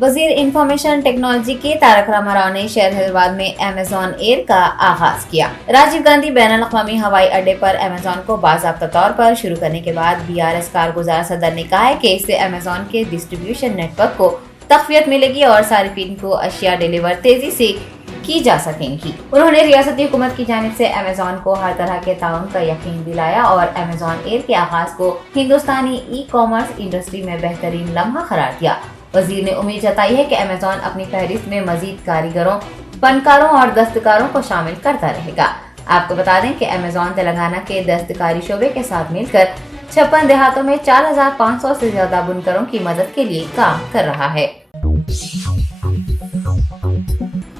वजीर information technology के तारक रामाराव ने शहर हैदराबाद में अमेज़न एयर का आगाज किया। राजीव गांधी बैनुल-अक़वामी हवाई अड्डे पर अमेज़न को बाज़ाब्ता तौर पर शुरू करने के बाद BRS कारगुजार सदर ने कहा है कि इससे अमेज़न के डिस्ट्रीब्यूशन नेटवर्क को तक़वियत मिलेगी और सारिफीन को अशिया डिलीवर तेजी से की जा सकेंगी। उन्होंने रियासती हुकूमत की जानिब से अमेज़न को हर तरह के ताउन का यकीन दिलाया और अमेज़न एयर के आगाज को हिंदुस्तानी ई-कॉमर्स इंडस्ट्री में बेहतरीन लम्हा करार दिया। वजीर ने उम्मीद जताई है कि अमेज़न अपनी फहरिस्त में मजीद कारीगरों, फनकारों और दस्तकारों को शामिल करता रहेगा। आपको बता दें कि अमेज़न तेलंगाना के दस्तकारी शोबे के साथ मिलकर 56 देहातों में 4500 से ज्यादा बुनकरों की मदद के लिए काम कर रहा है।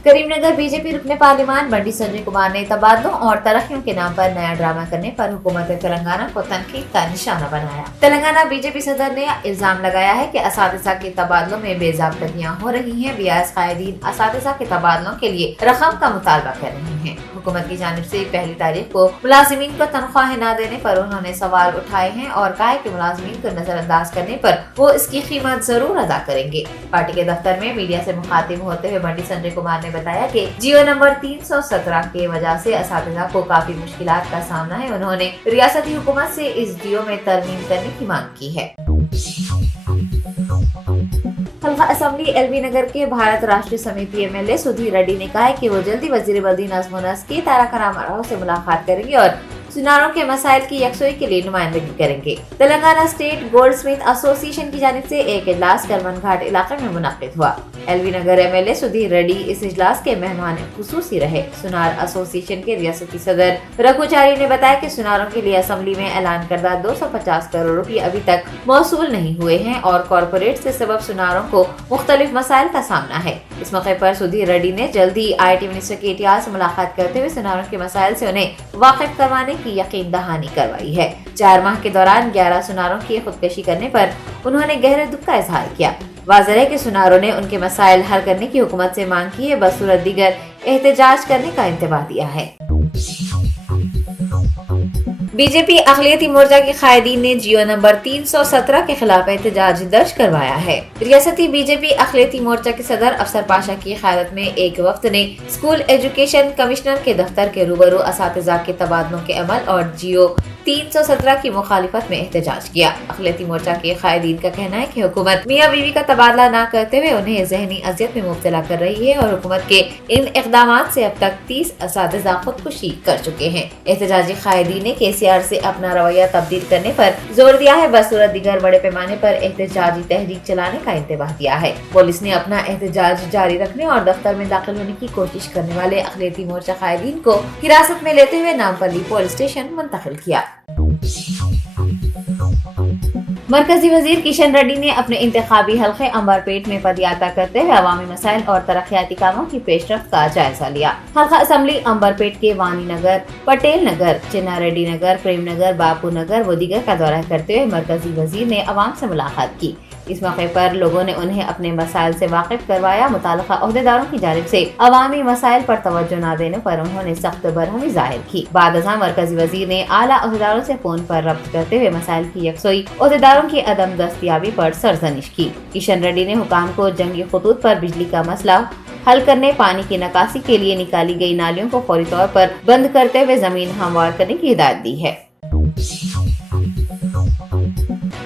करीमनगर बीजेपी रुकने पार्लियामान बंडी संजय कुमार ने तबादलों और तरक्कियों के नाम पर नया ड्रामा करने पर हुकूमत तेलंगाना को तनकीद का निशाना बनाया। तेलंगाना बीजेपी सदर ने इल्जाम लगाया है कि असातिज़ा के तबादलों में बेज़ाब्तगियां हो रही हैं। BRS कायदीन असातिज़ा के तबादलों के लिए रकम का मुतालबा कर रहे हैं। हुकूमत की जानिब से 1 तारीख को मुलाजिमीन को तनख्वाहें न देने पर उन्होंने सवाल उठाए हैं और कहा है कि मुलाजिमीन को नजरअंदाज करने पर वो इसकी कीमत जरूर अदा करेंगे। पार्टी के दफ्तर में मीडिया से मुखातिब होते हुए बंडी संजय कुमार ने बताया कि जियो नंबर 317 के वजह से असातिज़ा को काफी मुश्किलात का सामना है। उन्होंने रियासती हुकूमत से इस जियो में तरमीम करने की मांग की है। हल्का असेंबली LB नगर के भारत राष्ट्रीय समिति MLA सुधीर रेड्डी ने कहा है कि वो जल्दी वजीर बल्दी नज़्म व नस्क के तारक रामाराव से मुलाकात करेंगे और सुनारों के मसाइल की यकसोई के लिए नुमाइंदगी करेंगे। Telangana state gold Smith association की जानिब से एक इजलास करमन घाट इलाके में मुनक्किद हुआ। LB नगर MLA सुधीर रेड्डी इस इजलास के मेहमान खुसूसी रहे। सुनार एसोसिएशन के रियासती सदर रघुचारी ने बताया कि सुनारों के लिए असेंबली में ऐलान करदा 250 करोड़ रुपए अभी तक मौसूल नहीं हुए हैं और कॉरपोरेट से सबब सुनारों को मुख्तलिफ मसाइल का सामना है। इस मौके पर सुधीर रेड्डी ने जल्दी IT मिनिस्टर KTR से मुलाकात करते हुए सुनारों के मसाइल से उन्हें वाकिफ करवाने की यकीन दहानी करवाई है। 4 माह के दौरान 11 सुनारों की खुदकशी करने पर उन्होंने गहरे दुख का इजहार किया। वाज़ेह है कि सुनारों ने उनके मसाइल हल करने की हुकूमत से मांग की है, बसूरत दीगर एहतजाज करने का इंतबाह दिया है। बीजेपी अक़लियती मोर्चा के कायदीन ने जियो नंबर 317 के खिलाफ एहतजाज दर्ज करवाया है। रियासती बीजेपी अक़लियती मोर्चा के सदर अफसर पाशा की क़यादत में एक वफ्द ने स्कूल एजुकेशन कमिश्नर के दफ्तर के रूबरू असातिज़ा के तबादलों के अमल और जियो 317 की मुखालिफत में एहतजाज किया। अक़लियती मोर्चा के कायदीन का कहना है कि हुकूमत मियाँ बीवी का तबादला न करते हुए उन्हें ज़हनी अज़ियत में मुब्तला कर रही है और हुकूमत के इन इक़दामात से अब तक 30 असातिज़ा खुदकुशी कर चुके हैं। एहतजाजी कायदीन ने KCR से अपना रवैया तब्दील करने पर जोर दिया है। बसूरत दीगर बड़े पैमाने पर एहतजाजी तहरीक चलाने का इंतबाह दिया है। पुलिस ने अपना एहतजाज जारी रखने और दफ्तर में दाखिल होने की कोशिश करने वाले अक़लियती मोर्चा कायदीन को हिरासत में लेते हुए नामपल्ली पुलिस स्टेशन मुंतकिल किया। मरकजी वजीर किशन रेड्डी ने अपने इंतखाबी हल्के अंबरपेट में पदयात्रा करते हुए अवामी मसाइल और तरक्याती कामों की पेशरफ्त का जायजा लिया। हल्का असेंबली अंबरपेट के वानी नगर, पटेल नगर, चिन्ना रेड्डी नगर, प्रेम नगर, बापू नगर व दीगर का दौरा करते हुए मरकजी वजीर ने अवाम से मुलाकात की। इस मौके पर लोगों ने उन्हें अपने मसाइल से वाकिफ करवाया। मुताल्लिका ओहदेदारों की जानिब से अवामी मसाइल पर तवज्जो न देने पर उन्होंने सख्त बरहमी जाहिर की। बाद अज़ां मरकजी वजीर ने आला ओहदेदारों से फोन पर रब्त करते हुए मसाइल की यकसोई, ओहदेदारों की अदम दस्तयाबी पर सरजनिश की। किशन रेड्डी ने हुकाम को जंगी खतूत पर बिजली का मसला हल करने, पानी की निकासी के लिए निकाली गई नालियों को फौरी तौर पर बंद करते हुए जमीन हमवार करने की हिदायत दी है।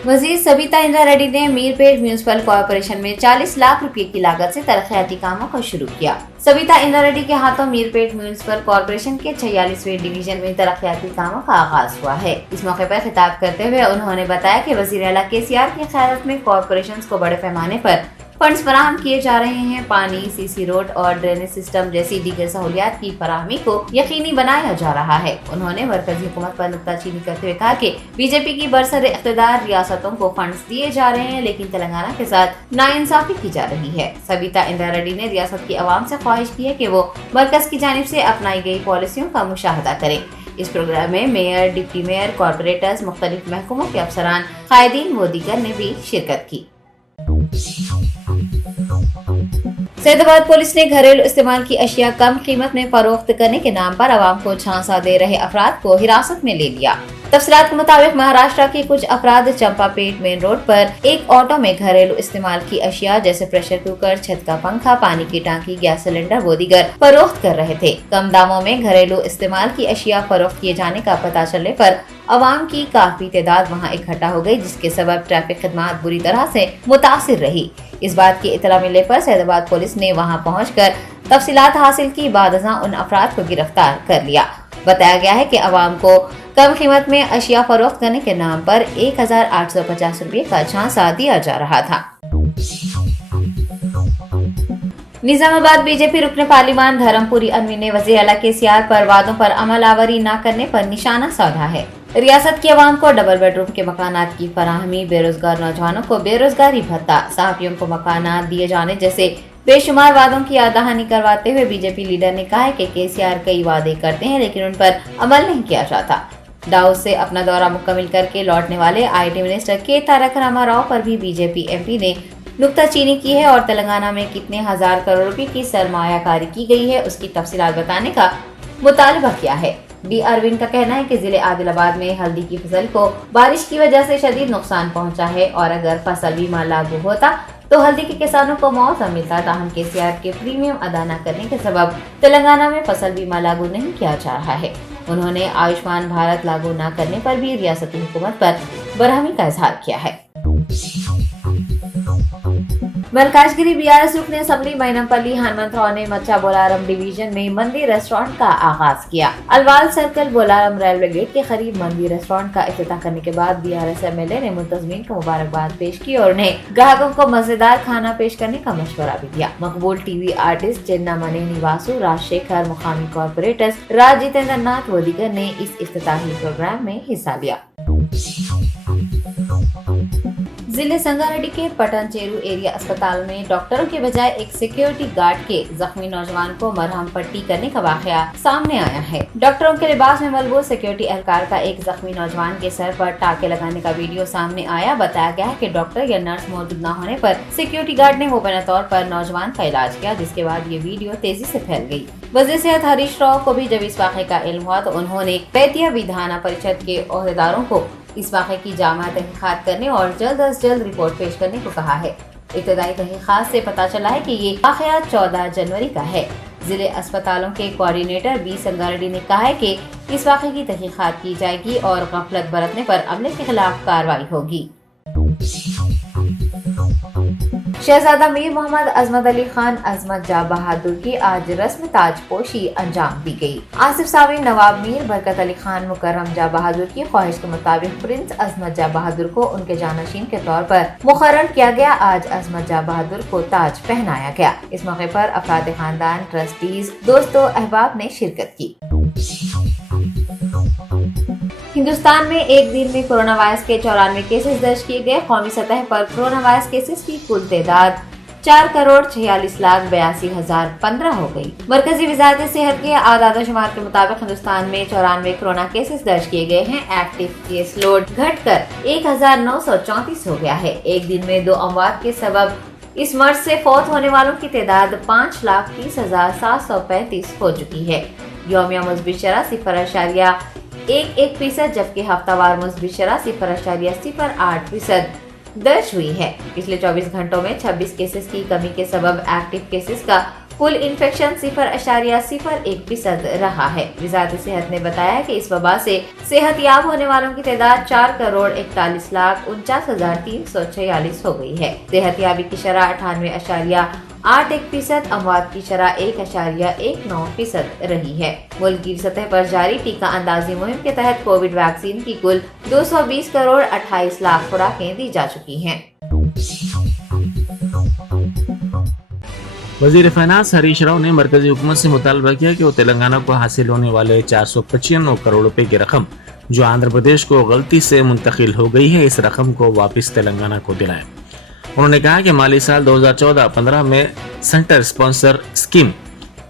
वजीर सबिता इंद्रा रेड्डी ने मीरपेट म्यूनिसिपल कॉर्पोरेशन में 40 लाख रुपए की लागत से तरक्याती कामों को शुरू किया। सबिता इंद्रा रेड्डी के हाथों मीरपेट म्यूनिसिपल कॉर्पोरेशन के 46वें डिवीजन में तरक्याती कामों का आगाज हुआ है। इस मौके पर खिताब करते हुए उन्होंने बताया कि वजीर आला KCR की क़यादत में कॉर्पोरेशन को बड़े पैमाने पर फंड्स फराहम किए जा रहे हैं। पानी, CC रोड और ड्रेनेज सिस्टम जैसी दीगर सहूलियात की फराहमी को यकीनी बनाया जा रहा है। उन्होंने मरकजी हुकूमत पर नुक्ताचीनी करते हुए कहा कि बीजेपी की बरसर इख्तिदार रियासतों को फंड्स दिए जा रहे हैं, लेकिन तेलंगाना के साथ नाइंसाफी की जा रही है। सबिता इंद्रा रेड्डी ने रियासत की आवाम से ख्वाहिश की है कि वो मरकज की जानिब से अपनाई गई पॉलिसियों का मुशाहदा करें। इस प्रोग्राम में मेयर, डिप्टी मेयर, कॉर्पोरेटर्स, मुख्तलिफ महकमों के अफसरान, कायदीन व दीगर ने भी शिरकत की। सैयदाबाद पुलिस ने घरेलू इस्तेमाल की अशिया कम कीमत में फरोख्त करने के नाम पर आवाम को झांसा दे रहे अफराद को हिरासत में ले लिया। तफसीलात के मुताबिक महाराष्ट्र के कुछ अफराद चंपापेट मेन रोड पर एक ऑटो में घरेलू इस्तेमाल की अशिया जैसे प्रेशर कुकर, छत का पंखा, पानी की टांकी, गैस सिलेंडर वो दीगर फरोख्त कर रहे थे। कम दामों में घरेलू इस्तेमाल की अशिया फरोख्त किए जाने का पता चलने पर अवाम की काफी तादाद वहां इकट्ठा हो गई, जिसके सबब ट्रैफिक खदमात बुरी तरह से मुतासिर रही। इस बात की इतला मिलने पर सैदाबाद पुलिस ने वहां पहुंचकर तफसीलात हासिल की, बाद उन अफराद को गिरफ्तार कर लिया। बताया गया है कि अवाम को कम कीमत में अशिया फरोख्त करने के नाम पर 1850 रुपये का झांसा दिया जा रहा था। निजामाबाद बीजेपी रुकने पार्लिमान धर्मपुरी अनवी ने वज़ीर आला केसीआर पर वादों पर अमल आवरी न करने पर निशाना साधा है। रियासत की आवाम को डबल बेडरूम के मकानात की फराहमी, बेरोजगार नौजवानों को बेरोजगारी भत्ता, सहाफियों को मकानात दिए जाने जैसे बेशुमार वादों की याददहानी करवाते हुए बीजेपी लीडर ने कहा है कि केसीआर कई वादे करते हैं लेकिन उन पर अमल नहीं किया जाता। दाऊद से अपना दौरा मुकम्मल करके लौटने वाले आईटी मिनिस्टर के तारक रामाराव पर भी बीजेपी एमपी ने नुक्ताचीनी की है और तेलंगाना में कितने हजार करोड़ रुपए की सरमायाकारी की गई है उसकी तफसीलात बताने का मुतालबा किया है। डी अरविंद का कहना है कि जिले आदिलाबाद में हल्दी की फसल को बारिश की वजह से शदीद नुकसान पहुंचा है और अगर फसल बीमा लागू होता तो हल्दी के किसानों को मुआवजा मिलता। ताहम केसीआर के प्रीमियम अदा न करने के सबब तेलंगाना में फसल बीमा लागू नहीं किया जा रहा है। उन्होंने आयुष्मान भारत लागू न करने पर भी रियासती हुकूमत पर बरहमी का इजहार किया है। मलकाजगिरी बीआरएस रुकने असम्बली मैनमपल्ली हनुमंतराव ने मच्चा बोलारम डिवीजन में मंदी रेस्टोरेंट का आगाज किया। Alwal circle Bolarum railway gate के करीब मंदी रेस्टोरेंट का इफ्तिताह करने के बाद बीआरएस एमएलए ने मुंतजमीन को मुबारकबाद पेश की और उन्हें ग्राहकों को मजेदार खाना पेश करने का मशवरा भी दिया। मकबूल टीवी आर्टिस्ट चिन्नामणि निवासु, राजशेखर, मुकामी कॉर्पोरेटर्स राज जितेंद्र नाथ व दीगर ने इस इफ्तिताही प्रोग्राम में हिस्सा लिया। जिले संगारेड्डी के पटनचेरू एरिया अस्पताल में डॉक्टरों के बजाय एक सिक्योरिटी गार्ड के जख्मी नौजवान को मरहम पट्टी करने का वाकया सामने आया है। डॉक्टरों के लिबास में मलबूस सिक्योरिटी एहलकार का एक जख्मी नौजवान के सर पर टाके लगाने का वीडियो सामने आया। बताया गया है कि डॉक्टर या नर्स मौजूद न होने पर सिक्योरिटी गार्ड ने मुबैना तौर पर नौजवान का इलाज किया, जिसके बाद ये वीडियो तेजी से फैल गई। वज़ीर सेहत हरीश राव को भी जब इस वाक़े का इल्म हुआ तो उन्होंने बैतिया विधान परिषद के ओहदेदारों को इस वाक़े की जामा तहक़ीक़ात करने और जल्द अज जल्द रिपोर्ट पेश करने को कहा है। इब्तदाई तहक़ीक़ात से पता चला है कि ये वाक़या 14 जनवरी का है। जिले अस्पतालों के कोऑर्डिनेटर बी संगारेड्डी ने कहा है कि इस वाक़े की तहक़ीक़ात की जाएगी और गफलत बरतने पर अमले के खिलाफ कार्रवाई होगी। शहजादा मीर मोहम्मद अजमत अली खान अजमत जा बहादुर की आज रस्म ताजपोशी अंजाम दी गई। आसिफ सावी नवाब मीर बरकत अली खान मुकर्रम जा बहादुर की ख्वाहिश के मुताबिक प्रिंस अजमत जा बहादुर को उनके जानशीन के तौर पर मुकर्रर किया गया। आज अजमत जा बहादुर को ताज पहनाया गया। इस मौके पर अफराद खानदान, ट्रस्टीज, दोस्तों, अहबाब ने शिरकत की। हिंदुस्तान में एक दिन में कोरोना वायरस के 94 केसेस दर्ज किए गए। कौमी सतह पर कोरोना वायरस केसेस की कुल तादाद 4,46,82,015 हो गई। मरकजी वजारत सेहत के आदाद शुमार के मुताबिक हिंदुस्तान में 94 कोरोना केसेस दर्ज किए गए हैं। एक्टिव केस लोड घटकर 1,934 हो गया है। एक दिन में 2 अमवात के सबब इस मर्ज से फौत होने वालों की तादाद 5,30,735 हो चुकी है। यौमिया मुस्बित शरह 0.11% जबकि हफ्तावार मुस्बित शरह 0.08% दर्ज हुई है। पिछले 24 घंटों में 26 केसेस की कमी के सबब एक्टिव केसेस का कुल इन्फेक्शन 0.01% रहा है। वजारत सेहत ने बताया कि इस वबा से सेहतयाब होने वालों की तादाद 4,41,49,346 हो गई है। सेहतयाबी की शरह 98.81%, अमवात की शरह 1.19% रही है। मुल्क की सतह पर जारी टीका अंदाजी मुहिम के तहत कोविड वैक्सीन की कुल 220,28,00,000 खुराकें दी जा चुकी हैं। वजीर फाइनेंस हरीश राव ने मरकजी हुकूमत से मुतालबा किया कि वो तेलंगाना को हासिल होने वाले 495 करोड़ रुपए की रकम जो आंध्र प्रदेश को गलती से मुंतकिल हो गई है, इस रकम को वापस तेलंगाना को दिलाएं। उन्होंने कहा कि माली साल 2014-15 में सेंटर स्पॉन्सर स्कीम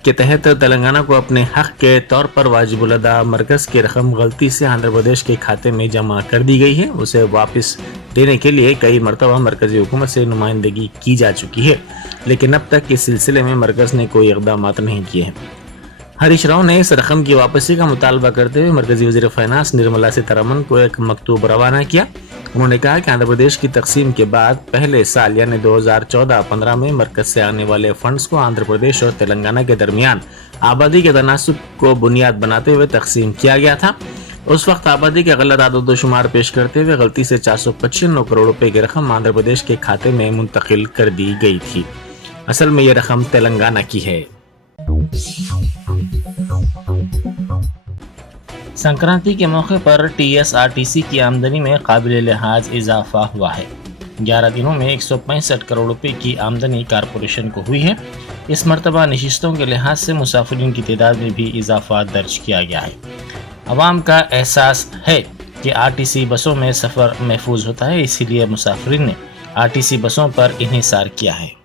के तहत तेलंगाना को अपने हक के तौर पर वाजिबुल अदा मरकज की रकम गलती से आंध्र प्रदेश के खाते में जमा कर दी गई है। उसे वापस देने के लिए कई मरतबा मरकजी हुकूमत से नुमाइंदगी की जा चुकी है, लेकिन अब तक इस सिलसिले में मरकज ने कोई इक़दाम नहीं किए हैं। हरीश राव ने इस रकम की वापसी का मुतालबा करते हुए मरकजी वज़ीर फाइनेंस निर्मला सीतारमण को एक मकतूब रवाना किया। उन्होंने कहा कि आंध्र प्रदेश की तकसीम के बाद पहले साल यानी 2014-15 में मरकज से आने वाले फंड्स को आंध्र प्रदेश और तेलंगाना के दरमियान आबादी के तनासुब को बुनियाद बनाते हुए तकसीम किया गया था। उस वक्त आबादी के गलत आदद शुमार पेश करते हुए गलती से 495 करोड़ रुपए की रकम आंध्र प्रदेश के खाते में मुंतकिल कर दी गई थी। असल में ये रकम तेलंगाना की है। संक्रांति के मौके पर टीएसआरटीसी की आमदनी में काबिल लिहाज इजाफा हुआ है। 11 दिनों में 165 करोड़ रुपए की आमदनी कारपोरेशन को हुई है। इस मरतबा नशिस्तों के लिहाज से मुसाफिरीन की तादाद में भी इजाफा दर्ज किया गया है। अवाम का एहसास है कि आरटीसी बसों में सफ़र महफूज होता है, इसीलिए मुसाफिरीन ने आरटीसी बसों पर इन्हिसार किया है।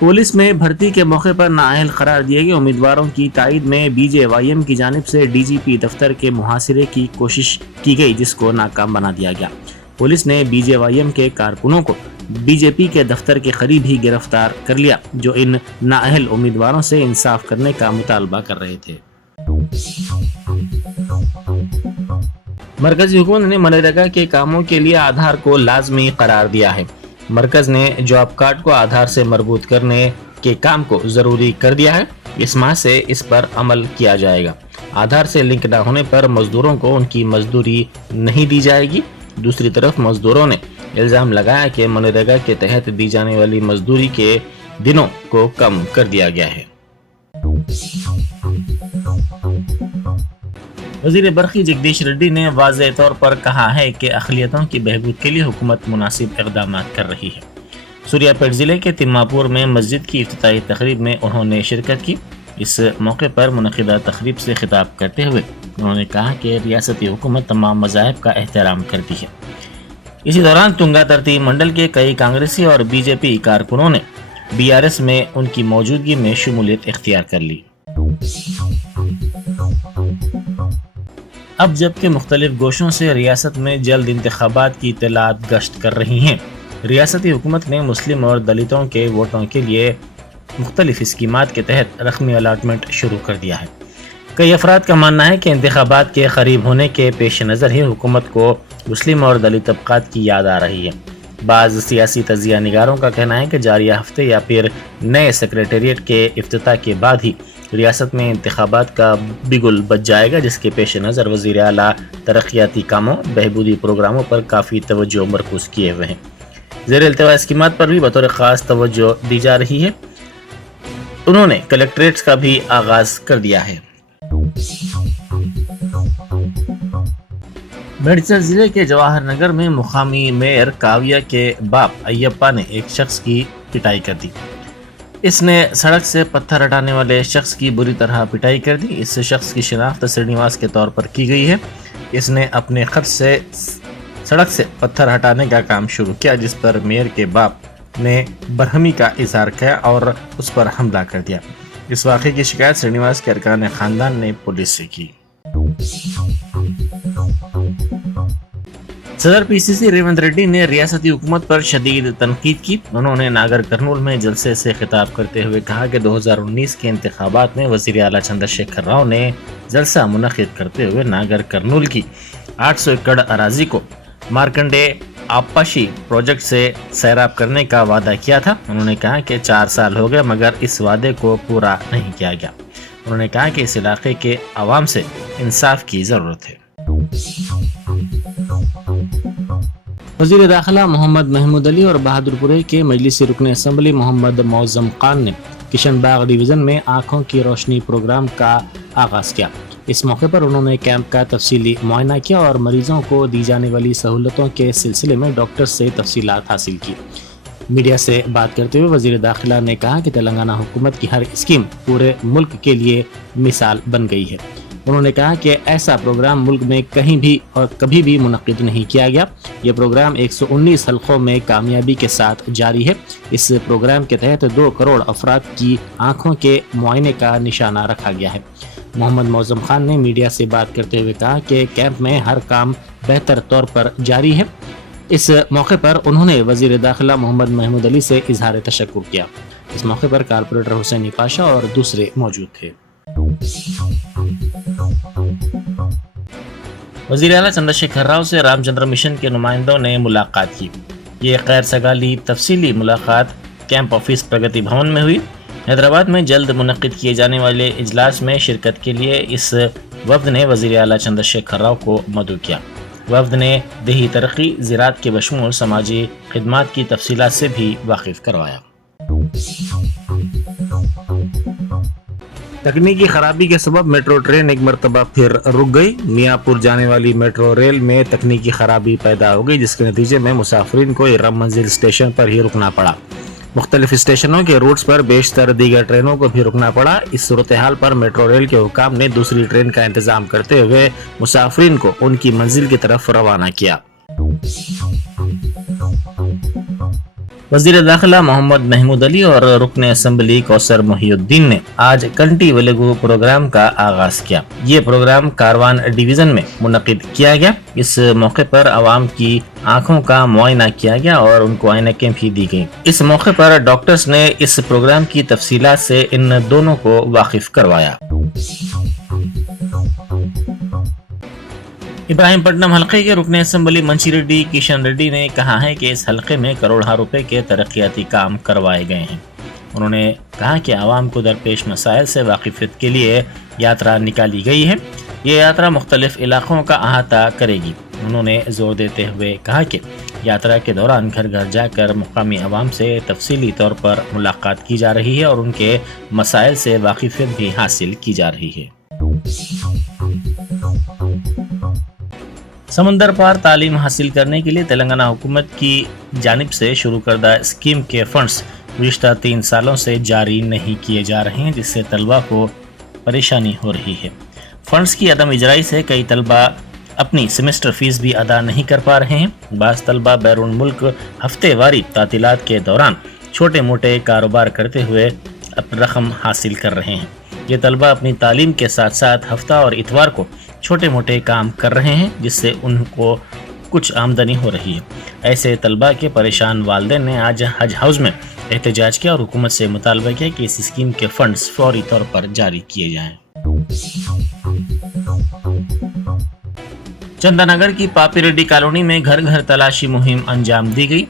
पुलिस में भर्ती के मौके पर नाअहल करार दिए गए उम्मीदवारों की तायद में बीजेवाईएम की जानिब से डीजीपी दफ्तर के मुहासिरे की कोशिश की गई, जिसको नाकाम बना दिया गया। पुलिस ने बीजेवाईएम के कारकुनों को बीजेपी के दफ्तर के करीब ही गिरफ्तार कर लिया, जो इन नाअहल उम्मीदवारों से इंसाफ करने का मुतालबा कर रहे थे। मरकजी हुकूमत ने मनरेगा के कामों के लिए आधार को लाजमी करार दिया है। मरकज ने जॉब कार्ड को आधार से मरबूत करने के काम को जरूरी कर दिया है। इस माह से इस पर अमल किया जाएगा। आधार से लिंक न होने पर मजदूरों को उनकी मजदूरी नहीं दी जाएगी। दूसरी तरफ मजदूरों ने इल्जाम लगाया कि मनरेगा के तहत दी जाने वाली मजदूरी के दिनों को कम कर दिया गया है। वज़ीर बरक़ी जगदीश रेड्डी ने वाज़ेह तौर पर कहा है कि अक़लियतों की बहबूद के लिए हुकूमत मुनासिब इक़दाम कर रही है। सूर्यापेट ज़िले के तिम्मापुर में मस्जिद की इफ्तिताही तक़रीब में उन्होंने शिरकत की। इस मौके पर मुनक़िदा तक़रीब से खिताब करते हुए उन्होंने कहा कि रियासती हुकूमत तमाम मज़ाहिब का एहतराम करती है। इसी दौरान तुंगा तरतीब मंडल के कई कांग्रेसी और बीजेपी कारकुनों ने बीआरएस में उनकी मौजूदगी में शमूलियत इख्तियार कर ली। अब जबकि मुख्तलिफ गोशों से रियासत में जल्द इंतखाबात की इत्तलात गश्त कर रही हैं, रियासती हुकूमत ने मुस्लिम और दलितों के वोटों के लिए मुख्तलिफ स्कीमात के तहत रकमी अलाटमेंट शुरू कर दिया है। कई अफराद का मानना है कि इंतखाबात के करीब होने के पेश नज़र ही हुकूमत को मुस्लिम और दलित तबकात की याद आ रही है। बाज़ सियासी तजिया निगारों का कहना है कि जारिया हफ्ते या फिर नए सेक्रेटेरिएट के इफ्तिताह के बाद ही रियासत में इंतखाबात का बिगुल बज जाएगा, जिसके पेश नज़र वज़ीर आला तरक्याती कामों बहबूदी प्रोग्रामों पर काफ़ी तवज्जो मरकूज़ किए हुए हैं। ज़ेर इल्तिवा स्कीमात पर भी बतौर ख़ास तवज्जो दी जा रही है। उन्होंने कलेक्ट्रेट्स का भी आगाज़ कर दिया है। मेडचल जिले के जवाहर नगर में मुकामी मेयर काव्या के बाप अय्यप्पा ने एक शख्स की पिटाई कर दी। इसने सड़क से पत्थर हटाने वाले शख्स की बुरी तरह पिटाई कर दी। इस शख्स की शिनाख्त श्रीनिवास के तौर पर की गई है। इसने अपने खर्च से सड़क से पत्थर हटाने का काम शुरू किया, जिस पर मेयर के बाप ने बरहमी का इजहार किया और उस पर हमला कर दिया। इस वाक़े की शिकायत श्रीनिवास के अरकान ख़ानदान ने पुलिस से की। सदर पीसीसी रेवंत रेड्डी ने रियासती हुकूमत पर शदीद तनकीद की। उन्होंने नागर कर्नूल में जलसे से खिताब करते हुए कहा कि 2019 के इंतखाबात में वज़ीर आला चंद्रशेखर राव ने जलसा मुनक़िद करते हुए नागर कर्नूल की 800 एकड़ अराजी को मार्कंडे आपाशी प्रोजेक्ट से सैराब करने का वादा किया था। उन्होंने कहा कि 4 साल हो गए मगर इस वादे को पूरा नहीं किया गया। उन्होंने कहा कि इस इलाके के आवाम से इंसाफ की ज़रूरत है। वज़ीर दाखिला मोहम्मद महमूद अली और बहादुरपुरे के मजलिसी रुकन असम्बली मोहम्मद मौज़म खान ने किशन बाग डिवीज़न में आँखों की रोशनी प्रोग्राम का आगाज़ किया। इस मौके पर उन्होंने कैंप का तफसीली मुआयना किया और मरीजों को दी जाने वाली सहूलतों के सिलसिले में डॉक्टर से तफसीलात हासिल की। मीडिया से बात करते हुए वज़ीर दाखिला ने कहा कि तेलंगाना हुकूमत की हर स्कीम पूरे मुल्क के लिए मिसाल बन गई है। उन्होंने कहा कि ऐसा प्रोग्राम मुल्क में कहीं भी और कभी भी मुनक़िद नहीं किया गया। ये प्रोग्राम 119 हल्कों में कामयाबी के साथ जारी है। इस प्रोग्राम के तहत 2 करोड़ अफराद की आँखों के मुआयने का निशाना रखा गया है। मोहम्मद मौज़म खान ने मीडिया से बात करते हुए कहा कि कैंप में हर काम बेहतर तौर पर जारी है। इस मौके पर उन्होंने वज़ीर दाखिला मोहम्मद महमूद अली से इजहार तशक्कुर किया। इस मौके पर कारपोरेटर हुसैनी पाशा और दूसरे मौजूद थे। वज़ीर आला चंद्रशेखर राव से रामचंद्र मिशन के नुमाइंदों ने मुलाकात की। ये गैर सगाली तफसीली मुलाकात कैंप ऑफिस प्रगति भवन में हुई। हैदराबाद में जल्द मुनक्किद किए जाने वाले इजलास में शिरकत के लिए इस वफ्द ने वज़ीर आला चंद्रशेखर राव को मदऊ किया। वफ्द ने देही तरक्की, ज़राअत के बशमूल समाजी खिदमात की तफसीलात से भी वाकिफ करवाया। तकनीकी खराबी के सबब मेट्रो ट्रेन एक मरतबा फिर रुक गई। मियाँपुर जाने वाली मेट्रो रेल में तकनीकी खराबी पैदा हो गई, जिसके नतीजे में मुसाफिरीन को इरम मंजिल स्टेशन पर ही रुकना पड़ा। मुख्तलिफ स्टेशनों के रूट्स पर बेशतर दीगर ट्रेनों को भी रुकना पड़ा। इस सूरत हाल पर मेट्रो रेल के हुकाम ने दूसरी ट्रेन का इंतजाम करते हुए मुसाफिरीन को उनकी मंजिल की तरफ रवाना किया। वज़ीर दाखिला मोहम्मद महमूद अली और रुकन असम्बली कौसर मोहिउद्दीन ने आज कंटी वेलगू प्रोग्राम का आगाज किया। ये प्रोग्राम कारवान डिवीजन में मुनक्किद किया गया। इस मौके पर आवाम की आंखों का मुआयना किया गया और उनको ऐनकें भी दी गईं। इस मौके पर डॉक्टर्स ने इस प्रोग्राम की तफसीलात से इन दोनों को वाकिफ करवाया। इब्राहिमपट्टनम हल्के के रुकन असम्बली मंशी रेड्डी किशन रेड्डी ने कहा है कि इस हल्के में करोड़ों रुपए के तरक्याती काम करवाए गए हैं। उन्होंने कहा कि आवाम को दरपेश मसाइल से वाकिफियत के लिए यात्रा निकाली गई है। ये यात्रा मुख्तलिफ इलाकों का अहाता करेगी। उन्होंने जोर देते हुए कहा कि यात्रा के दौरान घर घर जाकर मुकामी आवाम से तफसीली तौर पर मुलाकात की जा रही है और उनके मसाइल से वाकिफियत भी हासिल की जा रही है। समंदर पार तालीम हासिल करने के लिए तेलंगाना हुकूमत की जानिब से शुरू करदा स्कीम के फंड्स गुज़िश्ता 3 सालों से जारी नहीं किए जा रहे हैं, जिससे तलबा को परेशानी हो रही है। फंड्स की अदम इजराई से कई तलबा अपनी सेमेस्टर फीस भी अदा नहीं कर पा रहे हैं। बाज़ तलबा बैरून मुल्क हफ्तेवारी तातीलात के दौरान छोटे मोटे कारोबार करते हुए रकम हासिल कर रहे हैं। ये तलबा अपनी तालीम के साथ साथ हफ्ता और इतवार को छोटे मोटे काम कर रहे हैं, जिससे उनको कुछ आमदनी हो रही है। ऐसे तलबा के परेशान वालिदैन ने आज हज हाउस में एहतजाज किया और हुकूमत से मुतालबा किया कि इस स्कीम के फंड्स फौरी तौर पर जारी किए जाएं। चंदानगर की पापी रेड्डी कॉलोनी में घर घर तलाशी मुहिम अंजाम दी गई।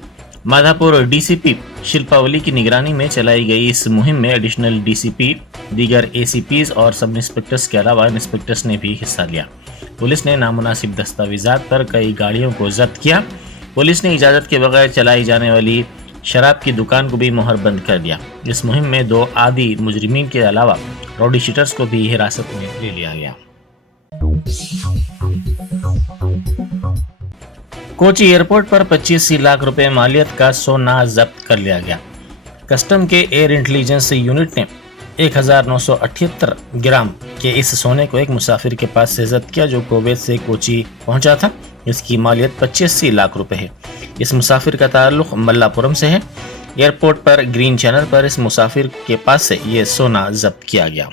माधापुर डीसीपी शिल्पावली की निगरानी में चलाई गई इस मुहिम में एडिशनल डीसीपी, दीगर एसीपीज और सब इंस्पेक्टर्स के अलावा इंस्पेक्टर्स ने भी हिस्सा लिया। पुलिस ने नामुनासिब दस्तावेजात पर कई गाड़ियों को जब्त किया। पुलिस ने इजाज़त के बगैर चलाई जाने वाली शराब की दुकान को भी मोहर बंद कर दिया। इस मुहिम में 2 आदी मुजरिमीन के अलावा राउडी शीटर्स को भी हिरासत में ले लिया गया। कोची एयरपोर्ट पर 25 लाख रुपए मालियत का सोना जब्त कर लिया गया। कस्टम के एयर इंटेलिजेंस यूनिट ने 1978 ग्राम के इस सोने को एक मुसाफिर के पास से जब्त किया, जो कुवैत से कोची पहुंचा था। इसकी मालियत 85 लाख रुपए है। इस मुसाफिर का ताल्लुक मल्लापुरम से है। एयरपोर्ट पर ग्रीन चैनल पर इस मुसाफिर के पास से ये सोना जब्त किया गया।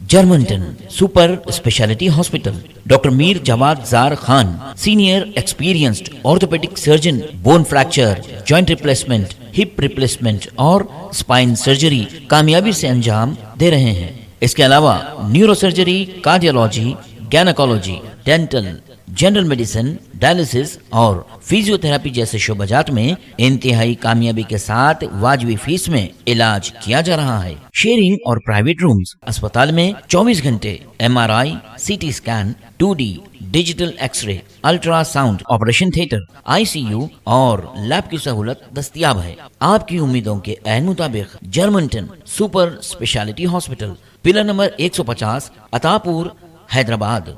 जर्मनटन super speciality hospital, doctor Mir Jawad Zar Khan, senior experienced orthopaedic surgeon, bone fracture, joint replacement, hip replacement और स्पाइन सर्जरी कामयाबी से अंजाम दे रहे हैं। इसके अलावा neuro surgery, cardiology, gynaecology, dental, general medicine, dialysis और फिजियोथेरेपी जैसे शोबाजात में इंतहाई कामयाबी के साथ वाजबी फीस में इलाज किया जा रहा है। शेयरिंग और प्राइवेट रूम्स, अस्पताल में 24 घंटे MRI, CT scan, 2D digital x-ray, ultrasound, operation theatre, ICU और लैब की सहूलत दस्तयाब है। आपकी उम्मीदों के ऐन मुताबिक Germanten super speciality hospital, pillar number 150, Attapur, Hyderabad.